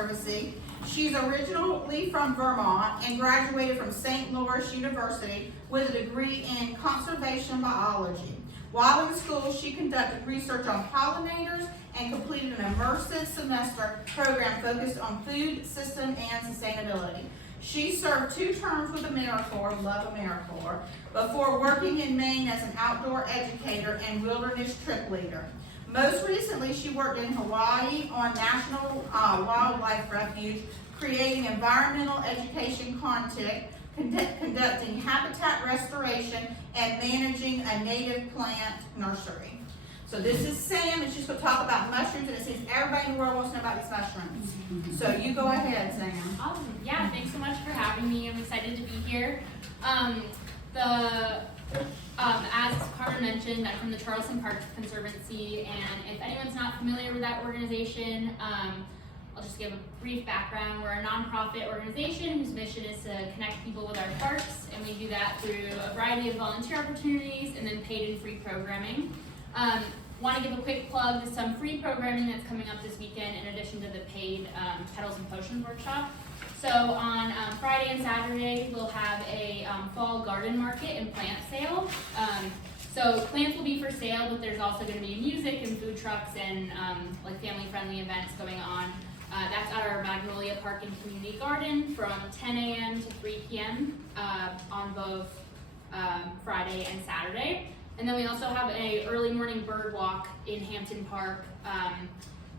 Conservancy. She's originally from Vermont and graduated from St. Louis University with a degree in conservation biology. While in school, she conducted research on pollinators and completed an immersive semester program focused on food system and sustainability. She served 2 terms with AmeriCorps, love AmeriCorps, before working in Maine as an outdoor educator and wilderness trip leader. Most recently, she worked in Hawaii on National Wildlife Refuge, creating environmental education content, conducting habitat restoration, and managing a native plant nursery. So this is Sam, and she's going to talk about mushrooms, and it seems everybody in the world wants to know about these mushrooms. So you go ahead, Sam. Awesome. Yeah, thanks so much for having me. I'm excited to be here. As Carmen mentioned, I'm from the Charleston Parks Conservancy, and if anyone's not familiar with that organization, I'll just give a brief background. We're a nonprofit organization whose mission is to connect people with our parks, and we do that through a variety of volunteer opportunities and then paid and free programming. Want to give a quick plug to some free programming that's coming up this weekend in addition to the paid Petals and Potions workshop. So on Friday and Saturday, we'll have a fall garden market and plant sale. So plants will be for sale, but there's also going to be music and food trucks and like family-friendly events going on. That's at our Magnolia Park and Community Garden from 10 a.m. to 3 p.m. On both Friday and Saturday. And then we also have an early morning bird walk in Hampton Park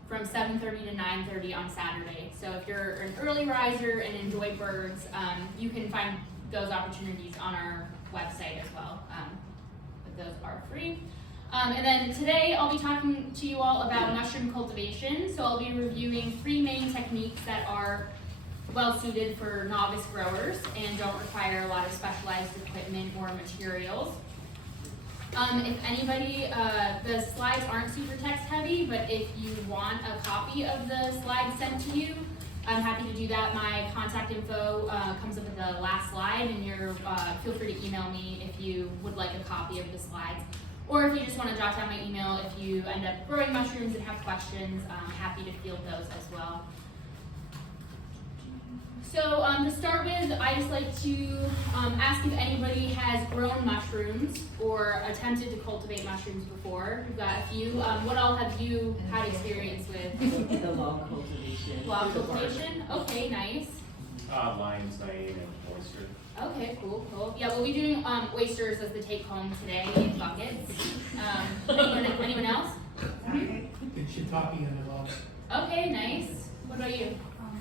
from 7:30 to 9:30 on Saturday. So if you're an early riser and enjoy birds, you can find those opportunities on our website as well. But those are free. And then today I'll be talking to you all about mushroom cultivation. So I'll be reviewing 3 main techniques that are well suited for novice growers and don't require a lot of specialized equipment or materials. If anybody, the slides aren't super text heavy, but if you want a copy of the slides sent to you, I'm happy to do that. My contact info comes up at the last slide, and feel free to email me if you would like a copy of the slides. Or if you just want to jot down my email, if you end up growing mushrooms and have questions, I'm happy to field those as well. So to start with, I just like to ask if anybody has grown mushrooms or attempted to cultivate mushrooms before. We've got a few. What all have you had experience with? The log cultivation. Log cultivation? Okay, nice. Lion's mane and oyster. Okay, cool. Yeah, we'll be doing oysters as the take home today in buckets. Anyone else? And shiitake in the log. Okay, nice. What about you?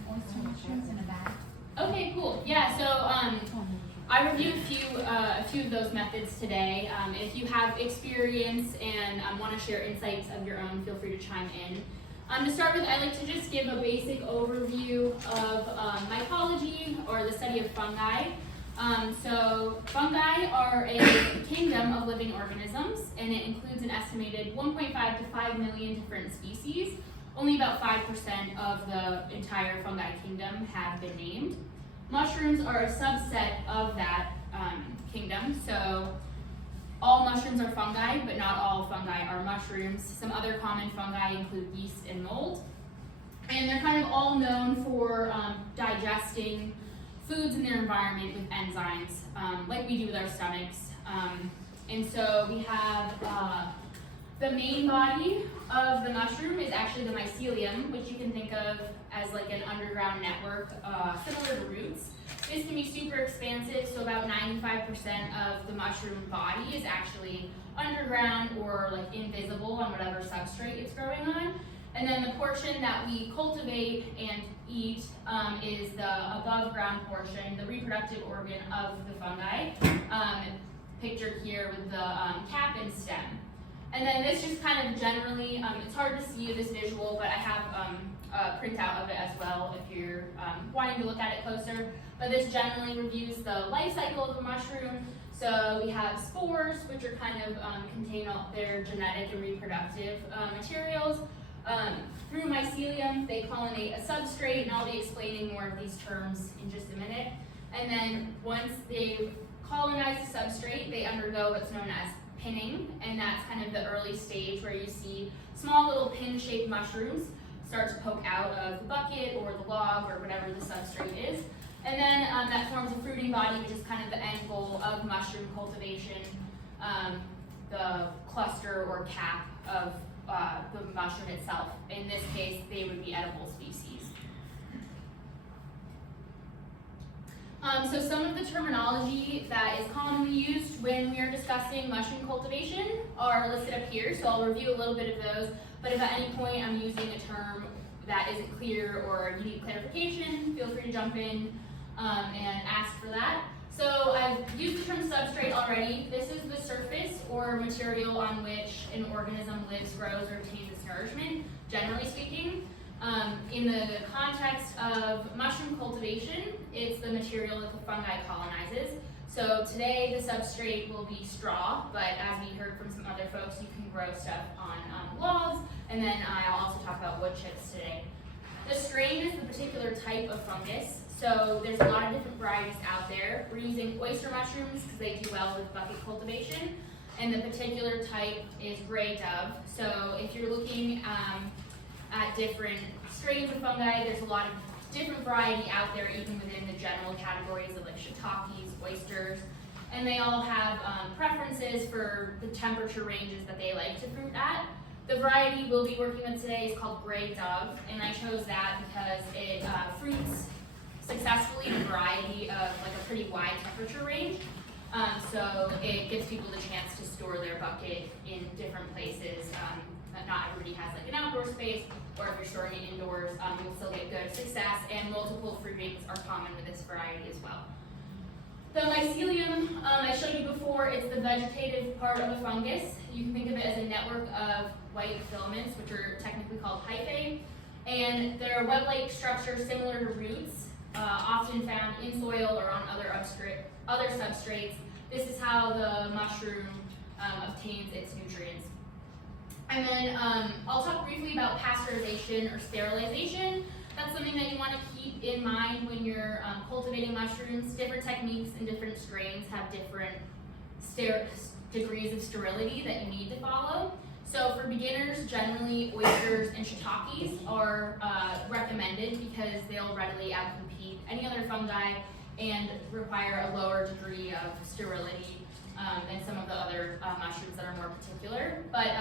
Oyster mushrooms in a bag. Okay, cool. Yeah, so I reviewed a few of those methods today. If you have experience and want to share insights of your own, feel free to chime in. To start with, I like to just give a basic overview of mycology, or the study of fungi. So fungi are a kingdom of living organisms, and it includes an estimated 1.5 to 5 million different species. Only about 5% of the entire fungi kingdom have been named. Mushrooms are a subset of that kingdom, so all mushrooms are fungi, but not all fungi are mushrooms. Some other common fungi include yeast and mold. And they're kind of all known for digesting foods in their environment with enzymes, like we do with our stomachs. And so we have the main body of the mushroom is actually the mycelium, which you can think of as like an underground network, similar to roots. This can be super expansive, so about 95% of the mushroom body is actually underground or like invisible on whatever substrate it's growing on. And then the portion that we cultivate and eat is the above ground portion, the reproductive organ of the fungi, pictured here with the cap and stem. And then this just kind of generally, it's hard to see this visual, but I have a printout of it as well if you're wanting to look at it closer. But this generally reviews the life cycle of a mushroom. So we have spores, which are kind of contain all their genetic and reproductive materials. Through mycelium, they pollinate a substrate, and I'll be explaining more of these terms in just a minute. And then once they've colonized the substrate, they undergo what's known as pinning, and that's kind of the early stage where you see small little pin-shaped mushrooms. start to poke out of the bucket or the log or whatever the substrate is. And then that forms a fruiting body, which is kind of the end goal of mushroom cultivation, the cluster or cap of the mushroom itself. In this case, they would be edible species. So some of the terminology that is commonly used when we are discussing mushroom cultivation are listed up here, so I'll review a little bit of those, but if at any point I'm using a term that isn't clear or you need clarification, feel free to jump in and ask for that. So I've used the term substrate already. This is the surface or material on which an organism lives, grows, or obtains its nourishment, generally speaking. In the context of mushroom cultivation, it's the material that the fungi colonizes. So today the substrate will be straw, but as we heard from some other folks, you can grow stuff on logs, and then I'll also talk about wood chips today. The strain is the particular type of fungus. So there's a lot of different varieties out there. We're using oyster mushrooms because they do well with bucket cultivation, and the particular type is gray dove. So if you're looking at different strains of fungi, there's a lot of different variety out there, even within the general categories of like shiitakes, oysters, and they all have preferences for the temperature ranges that they like to fruit at. The variety we'll be working with today is called gray dove, and I chose that because it fruits successfully in a variety of like a pretty wide temperature range. So it gives people the chance to store their bucket in different places. Not everybody has like an outdoor space, or if you're storing it indoors, you'll still get good success, and multiple fruitings are common with this variety as well. The mycelium, I showed you before, it's the vegetative part of the fungus. You can think of it as a network of white filaments, which are technically called hyphae, and they're web-like structures similar to roots, often found in soil or on other substrates. This is how the mushroom obtains its nutrients. And then I'll talk briefly about pasteurization or sterilization. That's something that you want to keep in mind when you're cultivating mushrooms. Different techniques and different strains have different degrees of sterility that you need to follow. So for beginners, generally oysters and shiitakes are recommended because they'll readily outcompete any other fungi and require a lower degree of sterility than some of the other mushrooms that are more particular. But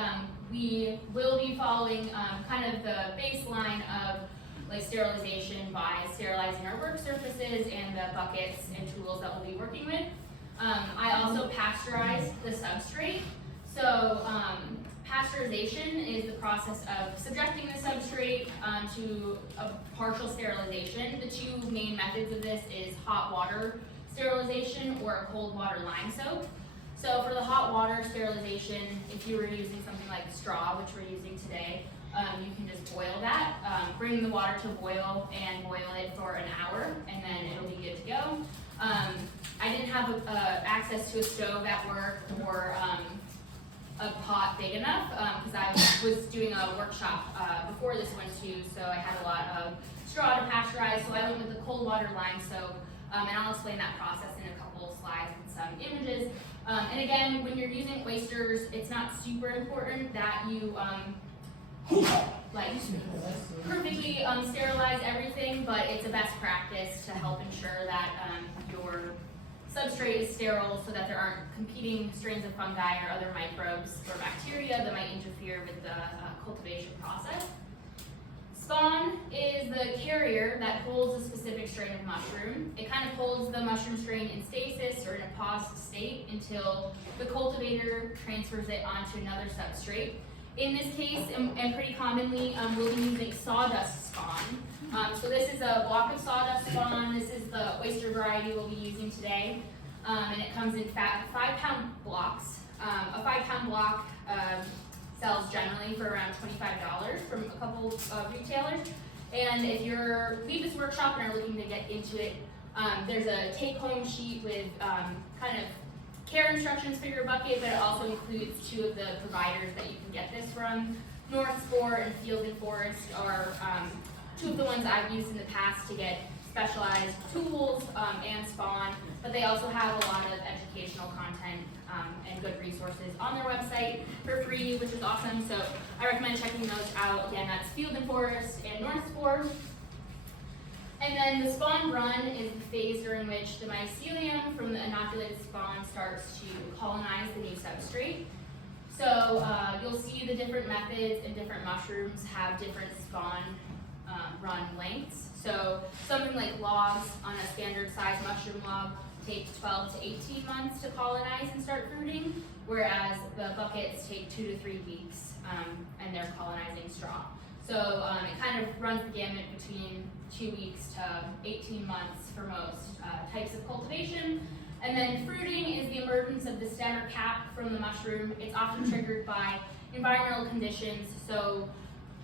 we will be following kind of the baseline of like sterilization by sterilizing our work surfaces and the buckets and tools that we'll be working with. I also pasteurize the substrate. So pasteurization is the process of subjecting the substrate to a partial sterilization. The two main methods of this is hot water sterilization or a cold water lime soak. So for the hot water sterilization, if you were using something like straw, which we're using today, you can just boil that, bring the water to boil and boil it for an hour, and then it'll be good to go. I didn't have access to a stove at work or a pot big enough because I was doing a workshop before this one too, so I had a lot of straw to pasteurize, so I went with the cold water lime soak, and I'll explain that process in a couple slides and some images. And again, when you're using oysters, it's not super important that you like perfectly sterilize everything, but it's a best practice to help ensure that your substrate is sterile so that there aren't competing strains of fungi or other microbes or bacteria that might interfere with the cultivation process. Spawn is the carrier that holds a specific strain of mushroom. It kind of holds the mushroom strain in stasis or in a paused state until the cultivator transfers it onto another substrate. In this case, and pretty commonly, we'll be using sawdust spawn. So this is a block of sawdust spawn. This is the oyster variety we'll be using today. And it comes in 5-pound blocks. A 5-pound block sells generally for around $25 from a couple of retailers. And if you're leave this workshop and are looking to get into it, there's a take-home sheet with kind of care instructions for your bucket, but it also includes 2 of the providers that you can get this from. North Spore and Field and Forest are 2 of the ones I've used in the past to get specialized tools and spawn, but they also have a lot of educational content and good resources on their website for free, which is awesome. So I recommend checking those out. Again, that's Field and Forest and North Spore. And then the spawn run is the phase during which the mycelium from the inoculated spawn starts to colonize the new substrate. So you'll see the different methods and different mushrooms have different spawn run lengths. So something like logs on a standard size mushroom log takes 12 to 18 months to colonize and start fruiting, whereas the buckets take 2 to 3 weeks and they're colonizing straw. So it kind of runs the gamut between 2 weeks to 18 months for most types of cultivation. And then fruiting is the emergence of the stem or cap from the mushroom. It's often triggered by environmental conditions. So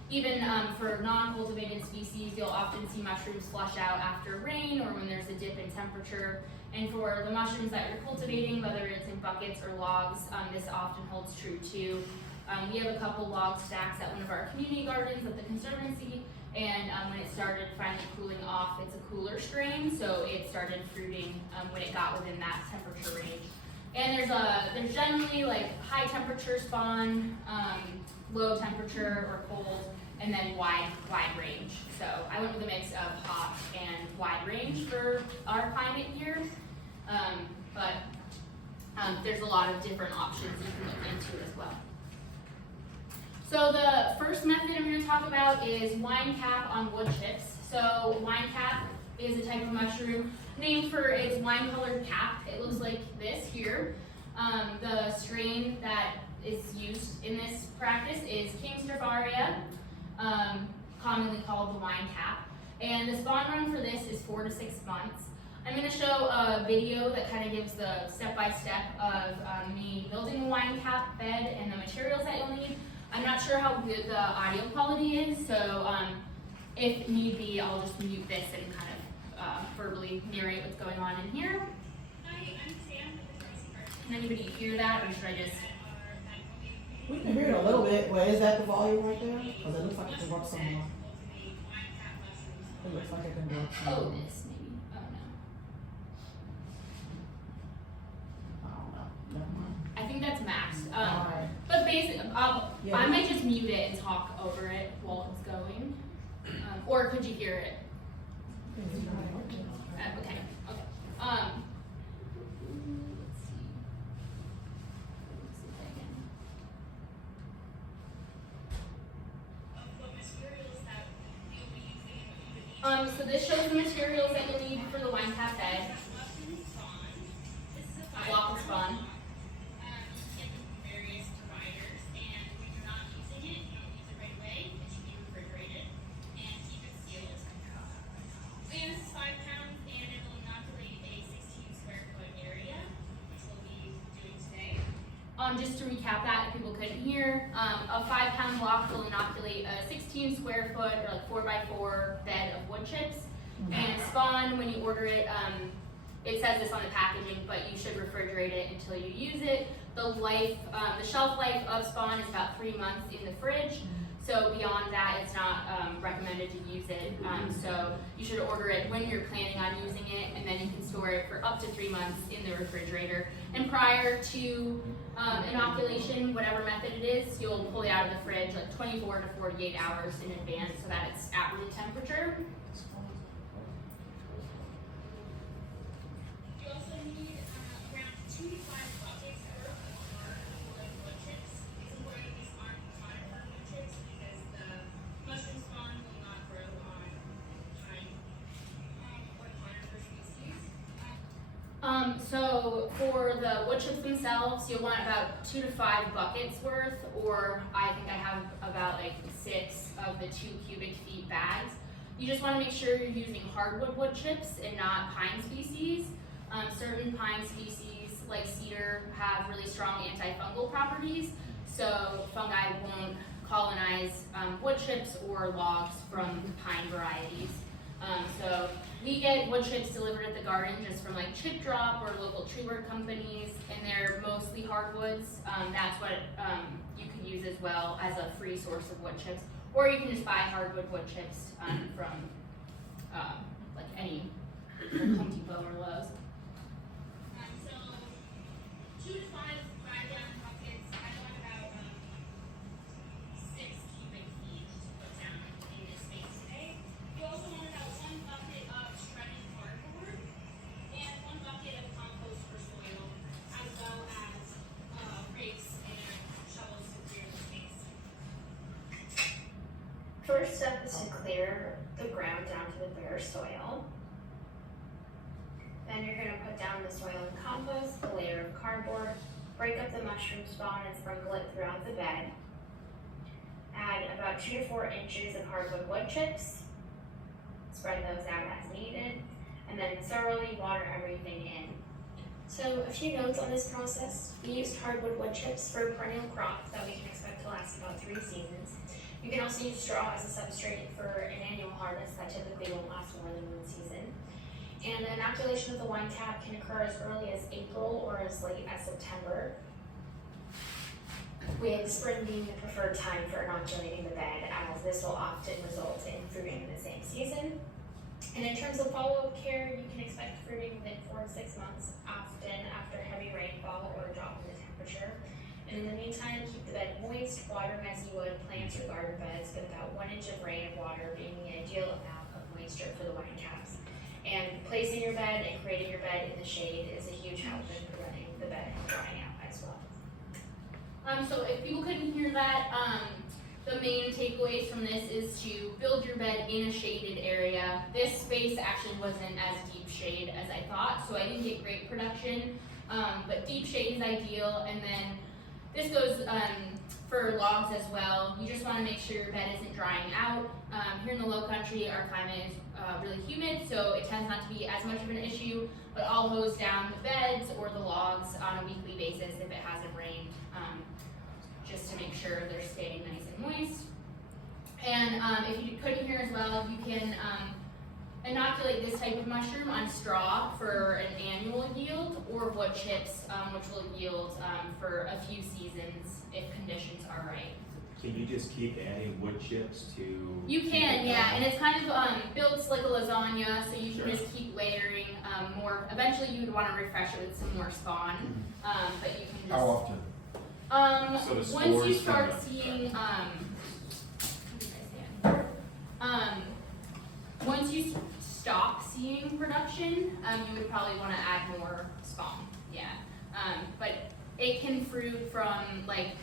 even for non-cultivated species, you'll often see mushrooms flush out after rain or when there's a dip in temperature. And for the mushrooms that you're cultivating, whether it's in buckets or logs, this often holds true too. We have a couple log stacks at one of our community gardens at the Conservancy, and when it started finally cooling off, it's a cooler strain, so it started fruiting when it got within that temperature range. And there's generally like high temperature spawn, low temperature or cold, and then wide range. So I went with a mix of hot and wide range for our climate here, but there's a lot of different options you can look into as well. So the first method I'm going to talk about is wine cap on wood chips. So wine cap is a type of mushroom named for its wine colored cap. It looks like this here. The strain that is used in this practice is King Stropharia, commonly called the wine cap. And the spawn run for this is 4 to 6 months. I'm going to show a video that kind of gives the step-by-step of me building a wine cap bed and the materials that you'll need. I'm not sure how good the audio quality is, so if need be, I'll just mute this and kind of verbally narrate what's going on in here. Hi, I'm Sam. Can anybody hear that, or should I just? We can hear it a little bit. Wait, is that the volume right there? Because it looks like it can go up some more. It looks like it can go up some more. Oh, this maybe. Oh no. I don't know. Never mind. I think that's maxed. Alright. But basically, Yeah. I might just mute it and talk over it while it's going. Or could you hear it? Okay. Let's see. So this shows the materials that you'll need for the wine cap bed. A block of spawn. Just to recap that, if people couldn't hear, a 5-pound block will inoculate a 16 square foot or like 4x4 bed of wood chips. And spawn, when you order it, it says this on the packaging, but you should refrigerate it until you use it. The shelf life of spawn is about 3 months in the fridge. So beyond that, it's not recommended to use it. So you should order it when you're planning on using it, and then you can store it for up to 3 months in the refrigerator. And prior to inoculation, whatever method it is, you'll pull it out of the fridge like 24 to 48 hours in advance so that it's at room temperature. You also need around 2 to 5 buckets worth of hard wood chips. It's important that these aren't conifer wood chips because the mushroom spawn will not grow on pine or conifer species. So for the wood chips themselves, you'll want about 2 to 5 buckets worth, or I think I have about like 6 of the 2 cubic feet bags. You just want to make sure you're using hardwood wood chips and not pine species. Certain pine species like cedar have really strong antifungal properties, so fungi won't colonize wood chips or logs from pine varieties. So we get wood chips delivered at the garden just from like Chip Drop or local tree work companies, and they're mostly hardwoods. That's what you could use as well as a free source of wood chips, or you can just buy hardwood wood chips from like any Home Depot or Lowe's. So 2 to 5 gallon buckets. I want about 6 cubic feet to put down in this space today. You also want about 1 bucket of shredded cardboard and 1 bucket of compost for soil, as well as rakes and shovels to clear the space. First step is to clear the ground down to the bare soil. Then you're going to put down the soil and compost, a layer of cardboard, break up the mushroom spawn and sprinkle it throughout the bed. Add about 2 to 4 inches of hardwood wood chips. Spread those out as needed, and then thoroughly water everything in. So a few notes on this process. We used hardwood wood chips for a perennial crop that we can expect to last about 3 seasons. You can also use straw as a substrate for an annual harvest that typically won't last more than 1 season. And the inoculation of the wine cap can occur as early as April or as late as September, with spring being the preferred time for inoculating the bed, as this will often result in fruiting in the same season. And in terms of follow-up care, you can expect fruiting within 4 to 6 months, often after heavy rainfall or a drop in the temperature. And in the meantime, keep the bed moist, water them as you would plants or garden beds, with about 1 inch of rain of water being the ideal amount of moisture for the wine caps. And placing your bed and creating your bed in the shade is a huge help in preventing the bed from drying out as well. So if people couldn't hear that, the main takeaways from this is to build your bed in a shaded area. This space actually wasn't as deep shade as I thought, so I didn't get great production, but deep shade is ideal. And then this goes for logs as well. You just want to make sure your bed isn't drying out. Here in the low country, our climate is really humid, so it tends not to be as much of an issue, but I'll hose down the beds or the logs on a weekly basis if it hasn't rained, just to make sure they're staying nice and moist. And if you couldn't hear as well, you can inoculate this type of mushroom on straw for an annual yield, or wood chips, which will yield for a few seasons if conditions are right. Can you just keep adding wood chips to? You can, yeah, and it's kind of built like a lasagna, so you can Sure. just keep layering more. Eventually, you would want to refresh it with some more spawn, but you can just. How often? So the Once you spores start from the- seeing, once you stop seeing production, you would probably want to add more spawn, yeah. But it can fruit from like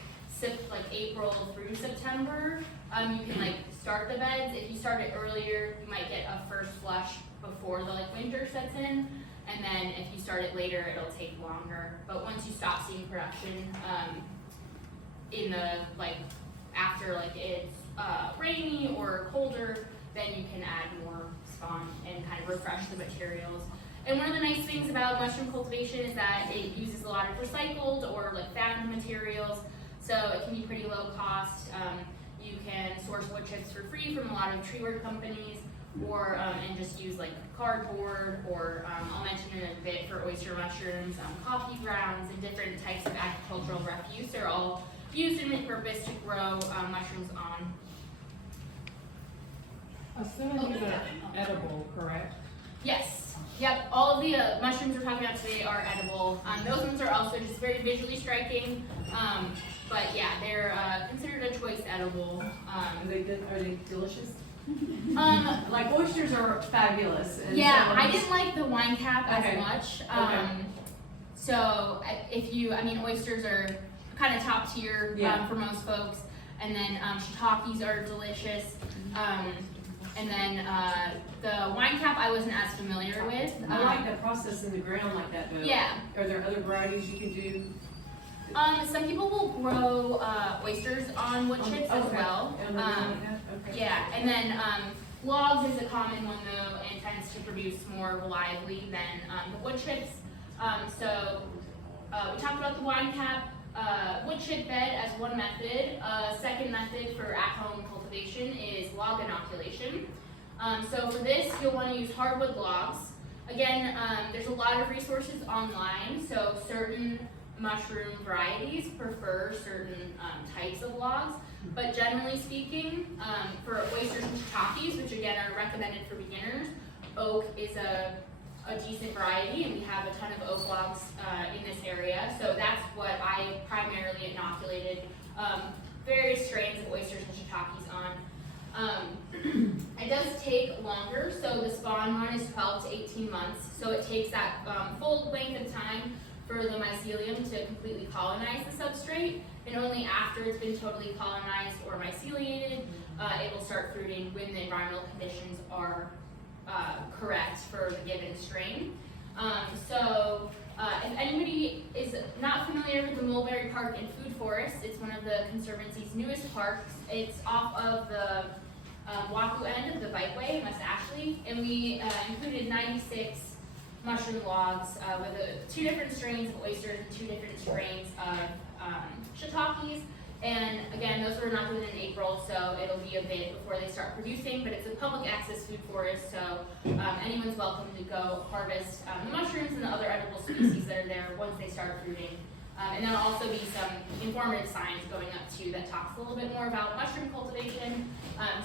April through September. You can like start the beds. If you start it earlier, you might get a first flush before the winter sets in. And then if you start it later, it'll take longer. But once you stop seeing production, in the after it's rainy or colder, then you can add more spawn and kind of refresh the materials. And one of the nice things about mushroom cultivation is that it uses a lot of recycled or found materials, so it can be pretty low cost. You can source wood chips for free from a lot of tree work companies, or and just use cardboard, or I'll mention in a bit for oyster mushrooms, coffee grounds, and different types of agricultural refuse. They're all used in the purpose to grow mushrooms on. Assuming these are edible, correct? Yes. Yep. All of the mushrooms we're talking about today are edible. Those ones are also just very visually striking. But yeah, they're considered a choice edible. Are they delicious? Like oysters are fabulous. And Yeah, so I didn't like the wine cap as Okay. much. Okay. So oysters are kind of top tier Yeah. for most folks. And then shiitakes are delicious. And then the wine cap I wasn't as familiar with. I like the process in the ground like that, though. Yeah. Are there other varieties you can do? Some people will grow oysters on wood chips as Okay. well. On the ground like that? Okay. Yeah, and then logs is a common one though, and tends to produce more reliably than the wood chips. So we talked about the wine cap, wood chip bed as one method. Second method for at-home cultivation is log inoculation. So for this, you'll want to use hardwood logs. Again, there's a lot of resources online, so certain mushroom varieties prefer certain types of logs, but generally speaking, for oysters and shiitakes, which again are recommended for beginners, oak is a a decent variety, and we have a ton of oak logs in this area. So that's what I primarily inoculated various strains of oysters and shiitakes on. It does take longer, so the spawn run is 12 to 18 months. So it takes that full length of time for the mycelium to completely colonize the substrate, and only after it's been totally colonized or myceliated, it will start fruiting when the environmental conditions are correct for the given strain. If anybody is not familiar with the Mulberry Park and Food Forest, it's one of the Conservancy's newest parks. It's off of the Waku end of the bikeway in West Ashley, and we included 96 mushroom logs with 2 different strains of oysters and 2 different strains of shiitakes. And again, those were inoculated in April, so it'll be a bit before they start producing, but it's a public access food forest, so anyone's welcome to go harvest the mushrooms and the other edible species that are there once they start fruiting. And there'll also be some informative signs going up too that talks a little bit more about mushroom cultivation.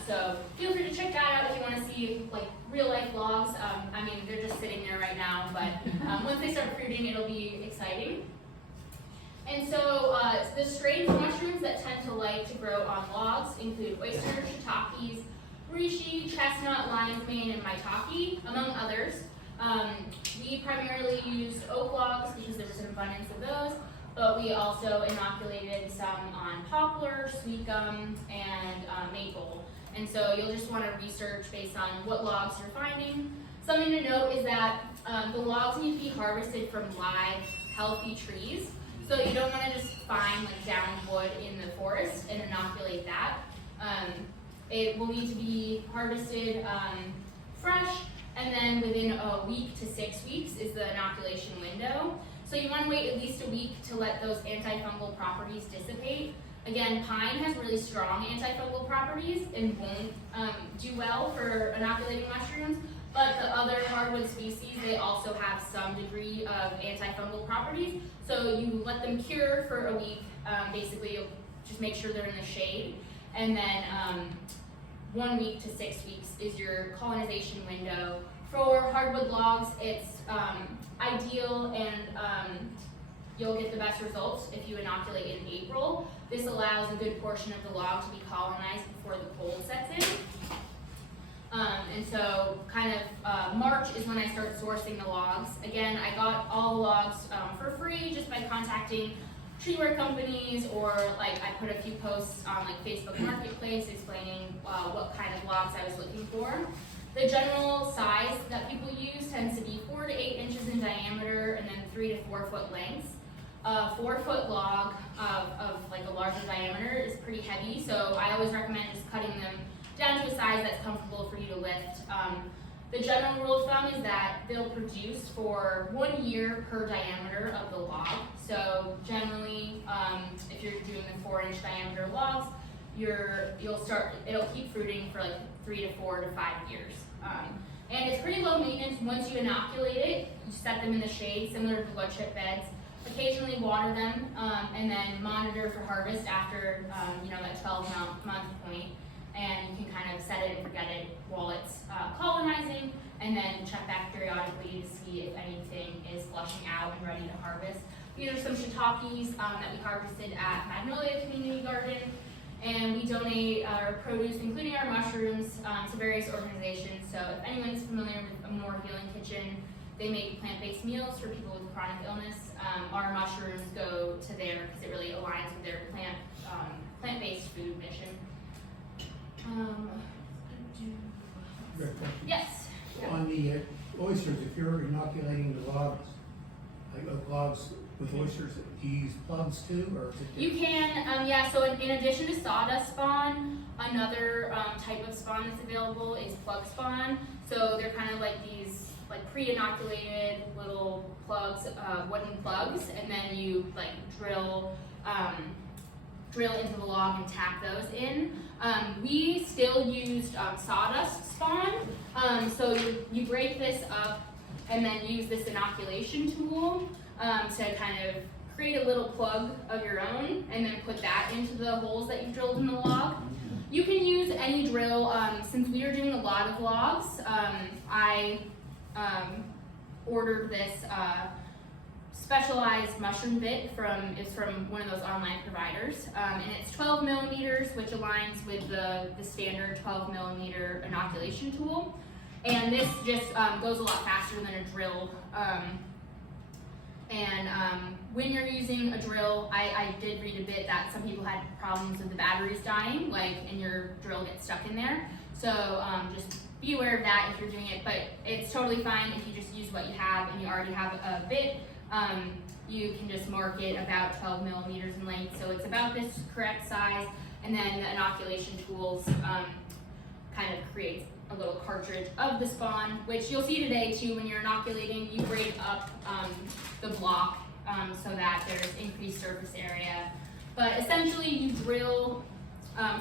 So feel free to check that out if you want to see like real life logs. I mean, they're just sitting there right now, but once they start fruiting, it'll be exciting. And so the strains of mushrooms that tend to like to grow on logs include oysters, shiitakes, reishi, chestnut, lion's mane, and maitake, among others. We primarily used oak logs because there was an abundance of those, but we also inoculated some on poplar, sweet gum, and maple. And so you'll just want to research based on what logs you're finding. Something to note is that the logs need to be harvested from live, healthy trees. So you don't want to just find like downed wood in the forest and inoculate that. It will need to be harvested fresh, and then within a week to 6 weeks is the inoculation window. So you want to wait at least a week to let those antifungal properties dissipate. Again, pine has really strong antifungal properties and won't do well for inoculating mushrooms. But the other hardwood species, they also have some degree of antifungal properties. So you let them cure for a week. Basically, you'll just make sure they're in the shade. And then 1 week to 6 weeks is your colonization window. For hardwood logs, it's ideal and you'll get the best results if you inoculate in April. This allows a good portion of the log to be colonized before the cold sets in. And so kind of March is when I start sourcing the logs. Again, I got all the logs for free just by contacting treeware companies, or like I put a few posts on like Facebook Marketplace explaining what kind of logs I was looking for. The general size that people use tends to be 4 to 8 inches in diameter and then 3 to 4 foot lengths. A 4-foot log of like a larger diameter is pretty heavy, so I always recommend just cutting them down to a size that's comfortable for you to lift. The general rule of thumb is that they'll produce for 1 year per diameter of the log. So generally, if you're doing the 4-inch diameter logs, it'll keep fruiting for like 3 to 4 to 5 years. And it's pretty low maintenance. Once you inoculate it, you set them in the shade, similar to wood chip beds. Occasionally water them, and then monitor for harvest after that 12-month point. And you can kind of set it and forget it while it's colonizing, and then check back periodically to see if anything is flushing out and ready to harvest. These are some shiitakes that we harvested at Magnolia Community Garden, and we donate our produce, including our mushrooms, to various organizations. So if anyone's familiar with a More Healing Kitchen, they make plant-based meals for people with chronic illness. Our mushrooms go to there because it really aligns with their plant-based food mission. Great question. Yes. On the oysters, if you're inoculating the logs, like logs with oysters, do you use plugs too, or is it You can, so in addition to sawdust spawn, another type of spawn that's available is plug spawn. So they're kind of like these like pre-inoculated little plugs, wooden plugs, and then you like drill into the log and tap those in. We still used sawdust spawn, so you break this up and then use this inoculation tool to kind of create a little plug of your own, and then put that into the holes that you've drilled in the log. You can use any drill. Since we are doing a lot of logs, I ordered this specialized mushroom bit from one of those online providers, and it's 12 millimeters, which aligns with the standard 12 millimeter inoculation tool. And this just goes a lot faster than a drill. When you're using a drill, I did read a bit that some people had problems with the batteries dying, and your drill gets stuck in there. So just be aware of that if you're doing it, but it's totally fine if you just use what you have and you already have a bit. You can just mark it about 12 millimeters in length, so it's about this correct size, and then the inoculation tools kind of creates a little cartridge of the spawn, which you'll see today too. When you're inoculating, you break up the block so that there's increased surface area. But essentially you drill,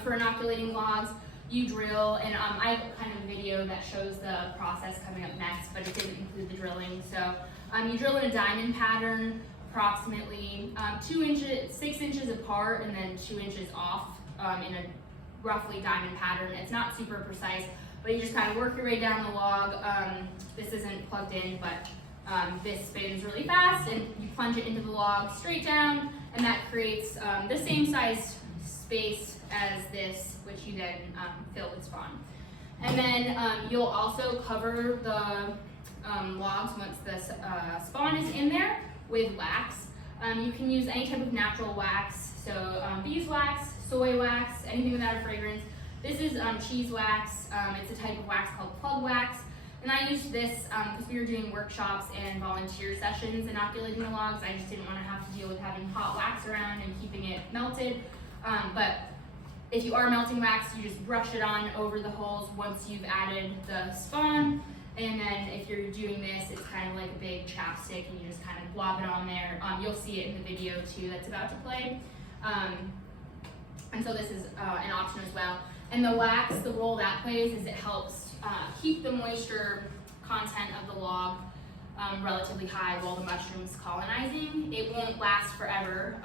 for inoculating logs, you drill, and I have kind of a video that shows the process coming up next, but it didn't include the drilling. So you drill in a diamond pattern, approximately 6 inches apart and then 2 inches off in a roughly diamond pattern. It's not super precise, but you just kind of work your way down the log. This isn't plugged in, but this spins really fast, and you plunge it into the log straight down, and that creates the same size space as this, which you then fill with spawn. And then you'll also cover the logs once the spawn is in there with wax. You can use any type of natural wax, so beeswax, soy wax, anything without a fragrance. This is cheese wax. It's a type of wax called plug wax. And I used this because we were doing workshops and volunteer sessions inoculating the logs. I just didn't want to have to deal with having hot wax around and keeping it melted. But if you are melting wax, you just brush it on over the holes once you've added the spawn. And then if you're doing this, it's kind of like a big chapstick, and you just kind of blob it on there. You'll see it in the video too that's about to play. And so this is an option as well. And the wax, the role that plays is it helps keep the moisture content of the log relatively high while the mushroom's colonizing. It won't last forever,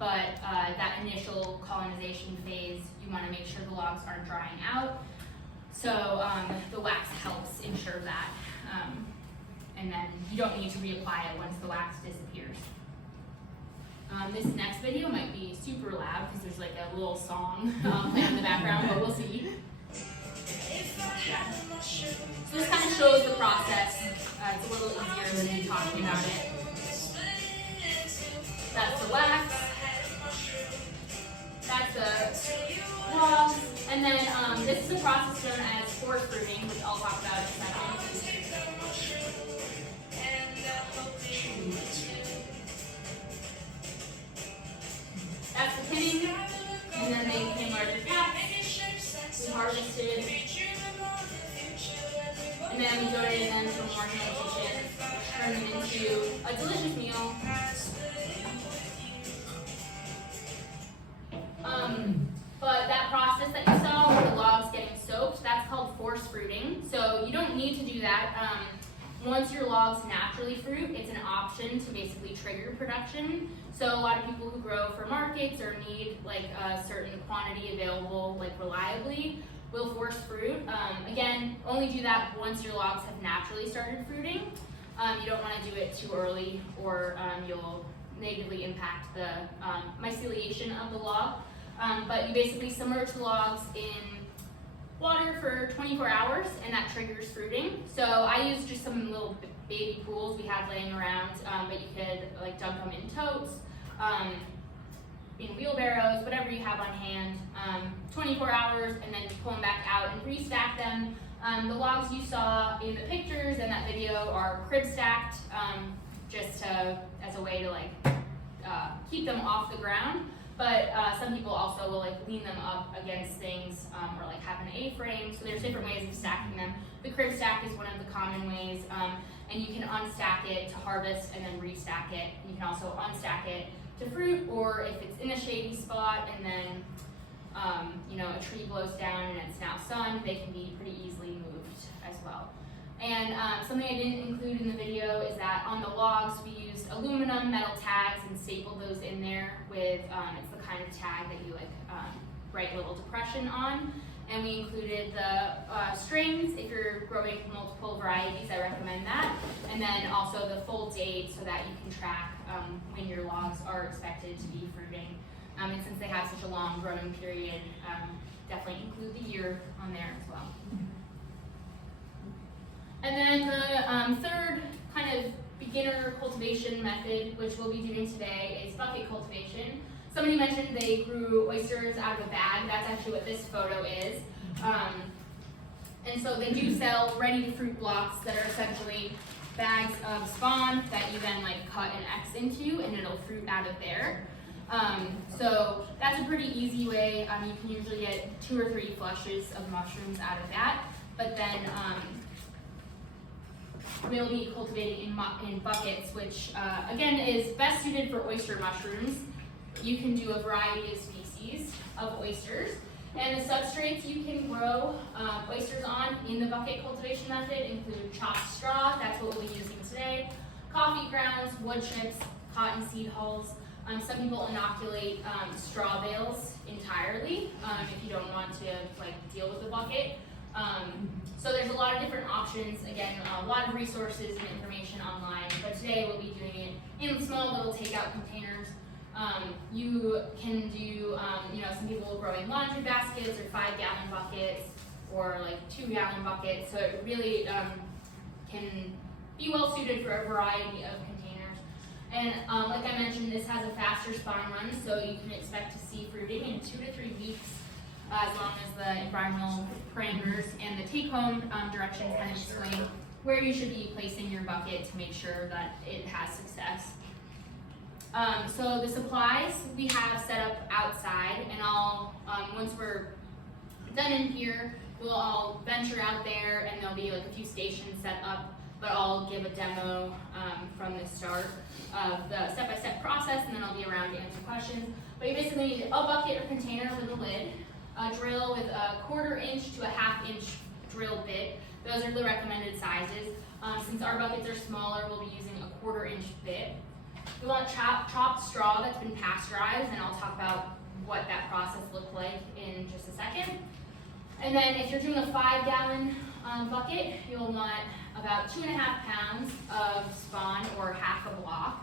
but that initial colonization phase, you want to make sure the logs aren't drying out. So the wax helps ensure that. And then you don't need to reapply it once the wax disappears. This next video might be super loud because there's like a little song playing in the background, but we'll see. Yeah. So this kind of shows the process. It's a little easier than me talking about it. That's the wax. That's the logs. And then this is a process known as force fruiting, which I'll talk about in a second. That's the pinning, and then they became larger caps. We harvested, and then we donated them to a marginal kitchen, turned them into a delicious meal. But that process that you saw with the logs getting soaked, that's called force fruiting. So you don't need to do that. Once your logs naturally fruit, it's an option to basically trigger production. So a lot of people who grow for markets or need like a certain quantity available like reliably will force fruit. Again, only do that once your logs have naturally started fruiting. You don't want to do it too early, or you'll negatively impact the myceliation of the log. But you basically submerge the logs in water for 24 hours, and that triggers fruiting. So I use just some little baby pools we had laying around, but you could like dunk them in totes, in wheelbarrows, whatever you have on hand. 24 hours, and then you pull them back out and restack them. The logs you saw in the pictures and that video are crib stacked, just as a way to like keep them off the ground. But some people also will like lean them up against things, or like have an A-frame. So there's different ways of stacking them. The crib stack is one of the common ways, and you can unstack it to harvest and then restack it. You can also unstack it to fruit, or if it's in a shady spot and then a tree blows down and it's now sun, they can be pretty easily moved as well. And something I didn't include in the video is that on the logs we used aluminum metal tags and stapled those in there with, it's the kind of tag that you like write a little depression on. and we included the strains. If you're growing multiple varieties, I recommend that. And then also the full date so that you can track when your logs are expected to be fruiting. And since they have such a long growing period, definitely include the year on there as well. And then the third kind of beginner cultivation method, which we'll be doing today, is bucket cultivation. Somebody mentioned they grew oysters out of a bag. That's actually what this photo is. And so they do sell ready-to-fruit blocks that are essentially bags of spawn that you then like cut an X into, and it'll fruit out of there. So that's a pretty easy way. You can usually get 2 or 3 flushes of mushrooms out of that. But then we'll be cultivating in buckets, which again is best suited for oyster mushrooms. You can do a variety of species of oysters. And the substrates you can grow oysters on in the bucket cultivation method include chopped straw, that's what we'll be using today, coffee grounds, wood chips, cotton seed hulls. Some people inoculate straw bales entirely if you don't want to like deal with the bucket. So there's a lot of different options. Again, a lot of resources and information online, but today we'll be doing it in small little takeout containers. You can do, some people will grow in laundry baskets or 5-gallon buckets or like 2-gallon buckets. So it really can be well suited for a variety of containers. And like I mentioned, this has a faster spawn run, so you can expect to see fruiting in 2 to 3 weeks, as long as the environmental parameters and the take-home directions kind of explain where you should be placing your bucket to make sure that it has success. So the supplies we have set up outside, and I'll, once we're done in here, we'll all venture out there and there'll be like a few stations set up, but I'll give a demo from the start of the step-by-step process, and then I'll be around to answer questions. But you basically need a bucket or container with a lid, a drill with a 1/4 inch to a 1/2 inch drill bit. Those are the recommended sizes. Since our buckets are smaller, we'll be using a 1/4 inch bit. We want chopped straw that's been pasteurized, and I'll talk about what that process looked like in just a second. And then if you're doing a 5-gallon bucket, you'll want about 2.5 pounds of spawn or half a block.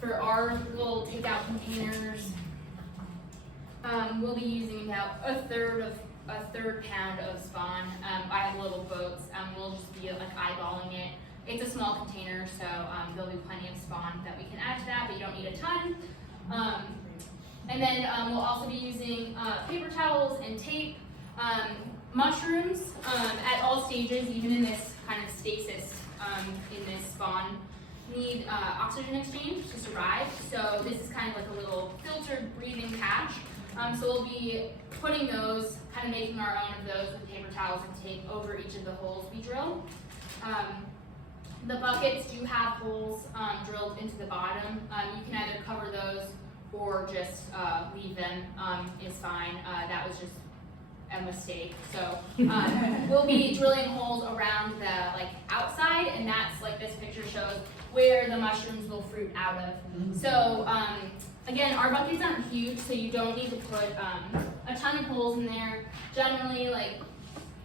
For our little takeout containers, we'll be using about a third pound of spawn. I have little boats. We'll just be like eyeballing it. It's a small container, so there'll be plenty of spawn that we can add to that, but you don't need a ton. And then we'll also be using paper towels and tape. Mushrooms at all stages, even in this kind of stasis in this spawn, need oxygen exchange to survive. So this is kind of like a little filtered breathing patch. So we'll be putting those, kind of making our own of those with paper towels and tape over each of the holes we drill. The buckets do have holes drilled into the bottom. You can either cover those or just leave them, is fine. That was just a mistake. So we'll be drilling holes around the outside, and that's like this picture shows where the mushrooms will fruit out of. So again, our buckets aren't huge, so you don't need to put a ton of holes in there. Generally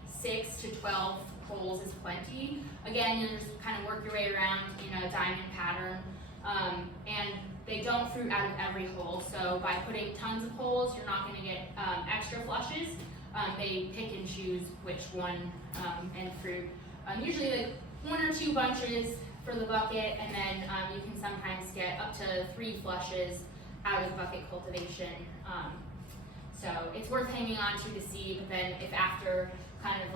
6 to 12 holes is plenty. Again, you'll just kind of work your way around in a diamond pattern. And they don't fruit out of every hole, so by putting tons of holes, you're not going to get extra flushes. They pick and choose which one and fruit. Usually 1 or 2 bunches for the bucket, and then you can sometimes get up to 3 flushes out of bucket cultivation. So it's worth hanging on to see, but then if after kind of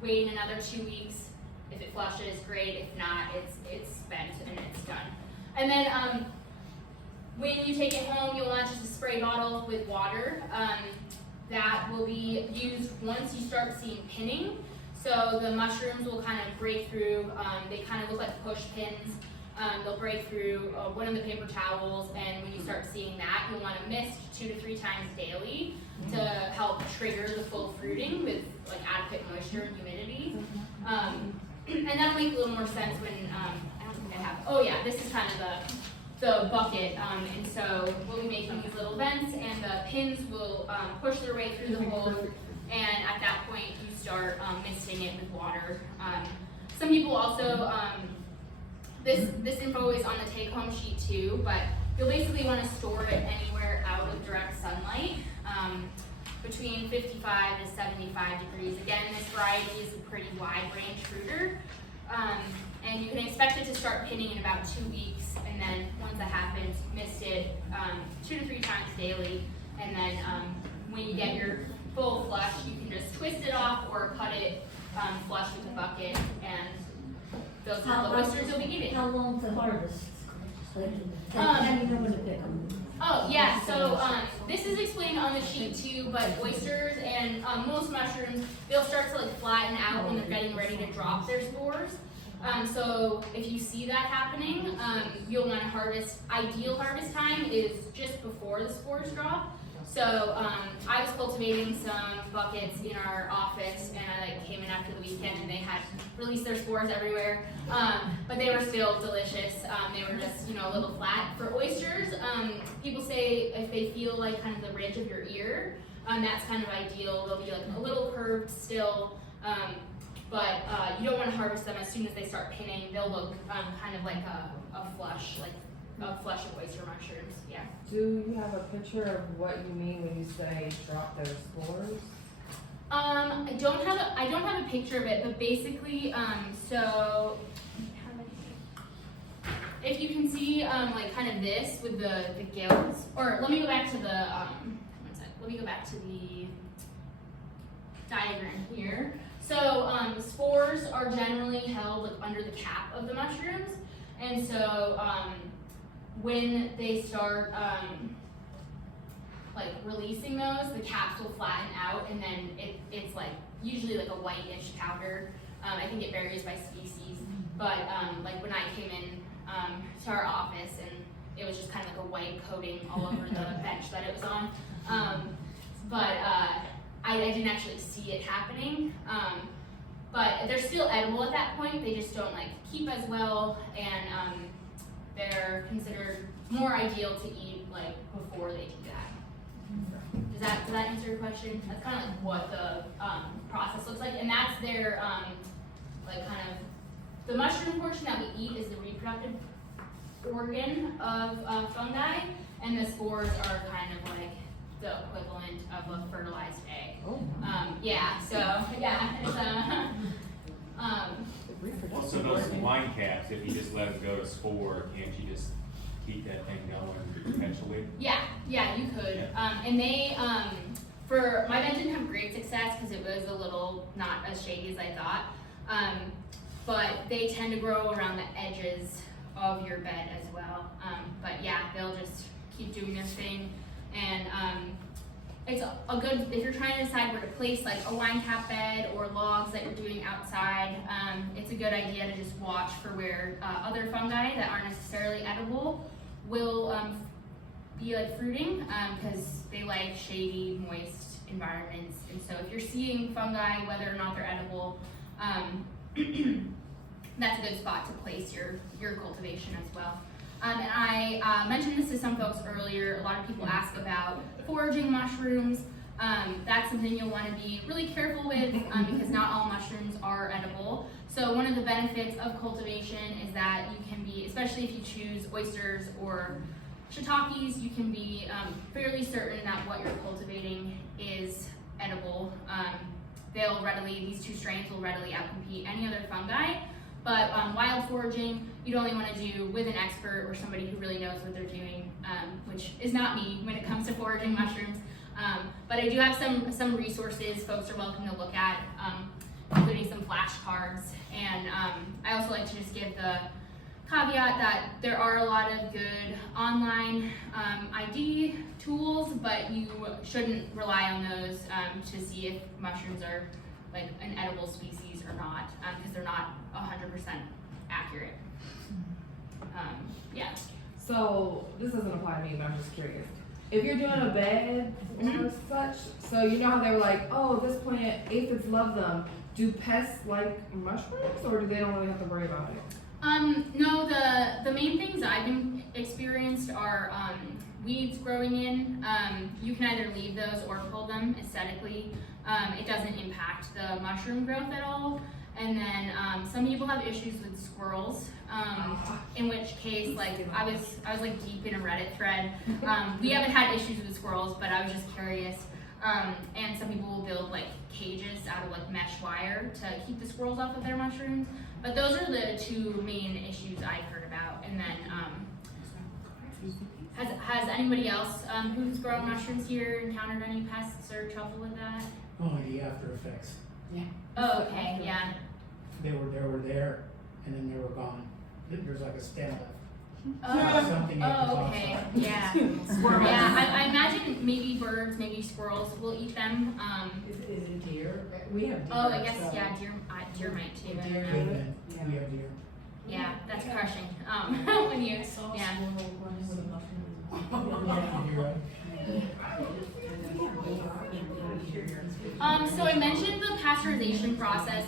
waiting another 2 weeks, if it flushes, great. If not, it's spent and it's done. And then when you take it home, you'll want just a spray bottle with water. That will be used once you start seeing pinning. So the mushrooms will kind of break through. They kind of look like push pins. They'll break through one of the paper towels, and when you start seeing that, you'll want to mist 2 to 3 times daily to help trigger the full fruiting with adequate moisture and humidity. And that'll make a little more sense when, I don't think I have, oh yeah, this is kind of the bucket, and so we'll be making these little vents, and the pins will push their way through the hole, and at that point you start misting it with water. Some people also, this info is on the take-home sheet too, but you'll basically want to store it anywhere out of direct sunlight, between 55 to 75 degrees. Again, this variety is a pretty wide range fruiter. And you can expect it to start pinning in about 2 weeks, and then once that happens, mist it 2 to 3 times daily, and then when you get your full flush, you can just twist it off or cut it flush with the bucket, and those are the oysters you'll be getting. How long to harvest? How do you know when to pick them? Oh, yeah, so this is explained on the sheet too, but oysters and most mushrooms, they'll start to like flatten out when they're getting ready to drop their spores. So if you see that happening, you'll want to harvest. Ideal harvest time is just before the spores drop. So I was cultivating some buckets in our office, and I like came in after the weekend, and they had released their spores everywhere, but they were still delicious. They were just a little flat. For oysters, people say if they feel like kind of the ridge of your ear, that's kind of ideal. They'll be like a little curved still. But you don't want to harvest them as soon as they start pinning. They'll look kind of like a flush, like a flush of oyster mushrooms. Yeah. Do you have a picture of what you mean when you say drop their spores? I don't have a picture of it, but basically, so if you can see like kind of this with the gills, or let me go back to the one sec. Let me go back to the diagram here. So spores are generally held like under the cap of the mushrooms, and so when they start like releasing those, the caps will flatten out, and then it's like usually like a whitish powder. I think it varies by species, but like when I came in to our office, and it was just kind of like a white coating all over the bench that it was on, I didn't actually see it happening, but they're still edible at that point. They just don't like keep as well, and they're considered more ideal to eat like before they do that. Does that answer your question? That's kind of like what the process looks like, and that's their like kind of the mushroom portion that we eat is the reproductive organ of fungi, and the spores are kind of like the equivalent of a fertilized egg. Yeah, so yeah, it's Also those wine caps, if you just let them go to spore, can't you just keep that thing going potentially? Yeah, you could. And they, for my vent didn't have great success because it was a little not as shady as I thought. But they tend to grow around the edges of your bed as well. But yeah, they'll just keep doing their thing. And it's a good, if you're trying to decide where to place like a wine cap bed or logs that you're doing outside, it's a good idea to just watch for where other fungi that aren't necessarily edible will be like fruiting, because they like shady, moist environments. And so if you're seeing fungi, whether or not they're edible, that's a good spot to place your cultivation as well. And I mentioned this to some folks earlier. A lot of people ask about foraging mushrooms. That's something you'll want to be really careful with, because not all mushrooms are edible. So one of the benefits of cultivation is that you can be, especially if you choose oysters or shiitakes, you can be fairly certain that what you're cultivating is edible. These two strains will readily outcompete any other fungi. But wild foraging, you'd only want to do with an expert or somebody who really knows what they're doing, which is not me when it comes to foraging mushrooms. But I do have some resources folks are welcome to look at, including some flashcards. And I also like to just give the caveat that there are a lot of good online ID tools, but you shouldn't rely on those to see if mushrooms are like an edible species or not, because they're not 100% accurate. Yeah. So this doesn't apply to me, but I'm just curious. If you're doing a bed or such, so you know how they were like, oh, this plant, aphids love them. Do pests like mushrooms, or do they don't really have to worry about it? No, the main things I've been experienced are weeds growing in. You can either leave those or pull them aesthetically. It doesn't impact the mushroom growth at all. And then some people have issues with squirrels, in which case, like I was like deep in a Reddit thread. We haven't had issues with squirrels, but I was just curious. And some people will build like cages out of like mesh wire to keep the squirrels off of their mushrooms. But those are the two main issues I've heard about. And then has anybody else who's growing mushrooms here encountered any pests or trouble with that? Only the after effects. Oh, okay, yeah. They were there, and then they were gone. There's like a stem left. Something ate the Oh, tops okay, off. yeah. Yeah, I imagine maybe birds, maybe squirrels will eat them. Is it deer? We have deer. Oh, I guess, so- yeah, deer might too. I don't Deer. know. We have deer. Yeah, that's crushing. When you, yeah. You're right. So I mentioned the pasteurization process.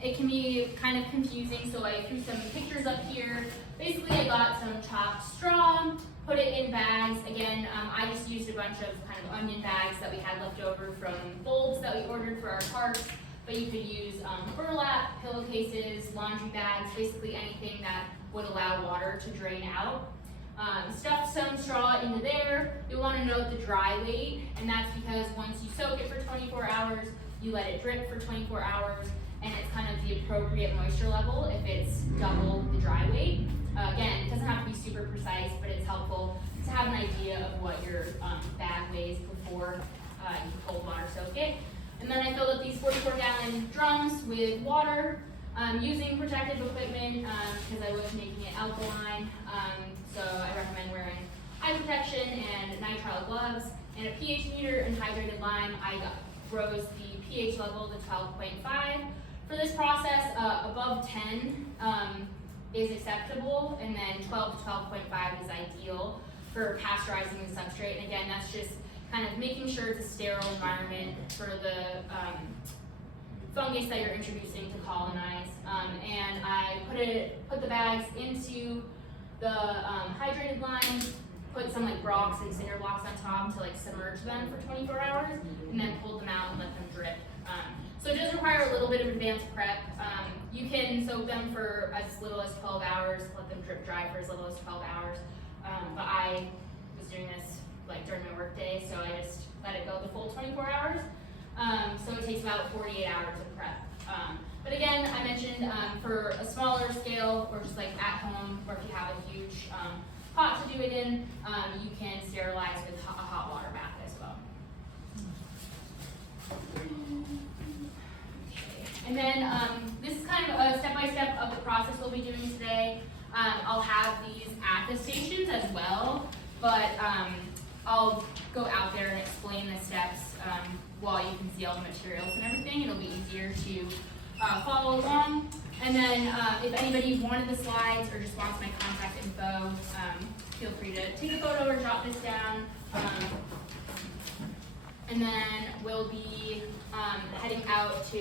It can be kind of confusing, so I threw some pictures up here. Basically, I got some chopped straw, put it in bags. Again, I just used a bunch of kind of onion bags that we had left over from bulbs that we ordered for our parks. But you could use burlap, pillowcases, laundry bags, basically anything that would allow water to drain out. Stuff some straw into there. You'll want to note the dry weight, and that's because once you soak it for 24 hours, you let it drip for 24 hours, and it's kind of the appropriate moisture level if it's double the dry weight. Again, it doesn't have to be super precise, but it's helpful to have an idea of what your bag weighs before you cold water soak it. And then I filled up these 44-gallon drums with water, using protective equipment because I was making it alkaline. So I recommend wearing eye protection and nitrile gloves and a pH meter and hydrated lime. I rose the pH level to 12.5. For this process, above 10 is acceptable, and then 12 to 12.5 is ideal for pasteurizing the substrate. And again, that's just kind of making sure it's a sterile environment for the fungus that you're introducing to colonize. And I put the bags into the hydrated lime, put some like rocks and cinder blocks on top to like submerge them for 24 hours, and then pulled them out and let them drip. So it does require a little bit of advanced prep. You can soak them for as little as 12 hours, let them drip dry for as little as 12 hours. But I was doing this like during my work day, so I just let it go the full 24 hours. So it takes about 48 hours of prep. But again, I mentioned for a smaller scale or just like at home, or if you have a huge pot to do it in, you can sterilize with a hot water bath as well. And then this is kind of a step-by-step of the process we'll be doing today. I'll have these at the stations as well, but I'll go out there and explain the steps while you can see all the materials and everything. It'll be easier to follow along. And then if anybody wanted the slides or just wants my contact info, feel free to take a photo or jot this down. And then we'll be heading out to